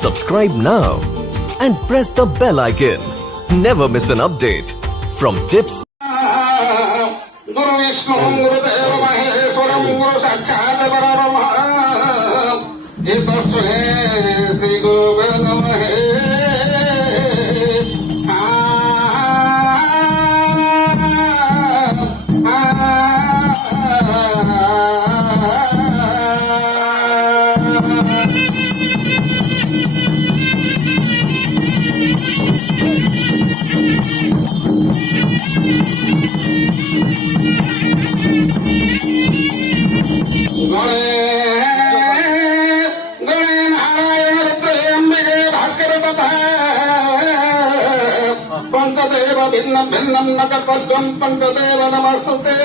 Subscribe now and press the bell icon. Never miss an update from Tips. Guru Vishnu Guru Deva Maheshwaram Guru Sakshat Parabhrahma Tasmai Shri Gurave Namaha. पंचदेव भिन्न भिन्नं नकत्वं पंचदेव नमस्तुते.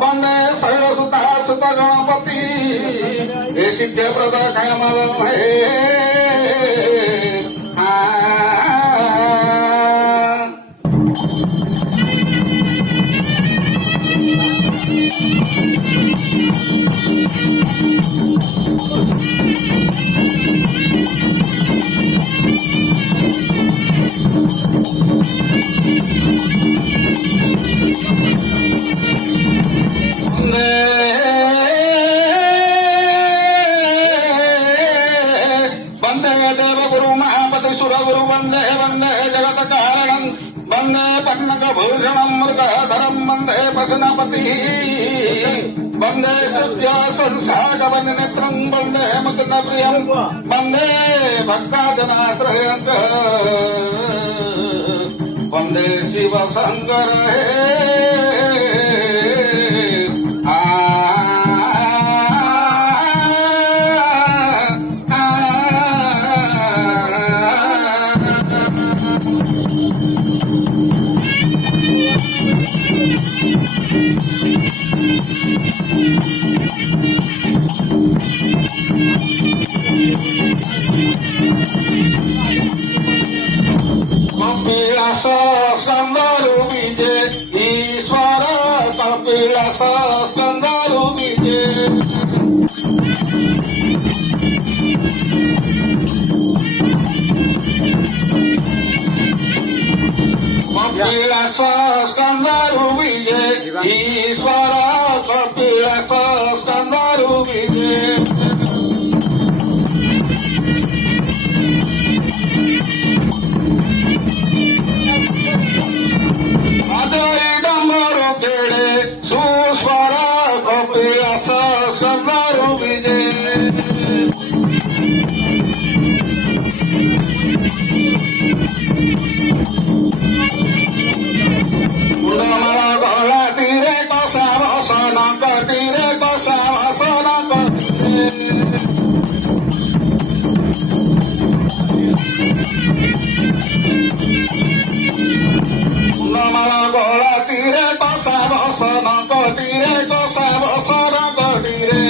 वंदे शैलसुता सुत गणपति सिद्ध प्रदक्षमल वंदे देव गुरु महापति सुर गुरु वंदे वंदे जगत कारणं वंदे पन्नक भूषणं मृगधरं वंदे पशुपति वंदे सत्य संसारवन नेत्रं वंदे मुकुंद प्रियं वंदे भक्ताजनाश्रयं वंदे शिव शंकर कपिलास स्कंदरु विजे ईश्वर कपिलास स्कंदरु विजे कपिलास स्कंदरु विजे ईश्वर कपिलास स्कंदरु विजे सुस्वर कपिलास स्कंदरु विजे गला तीरे कसा वसन कटीरे कसा वसन गला तीरे कसा वसन कटीरे कसा वसन कटीरे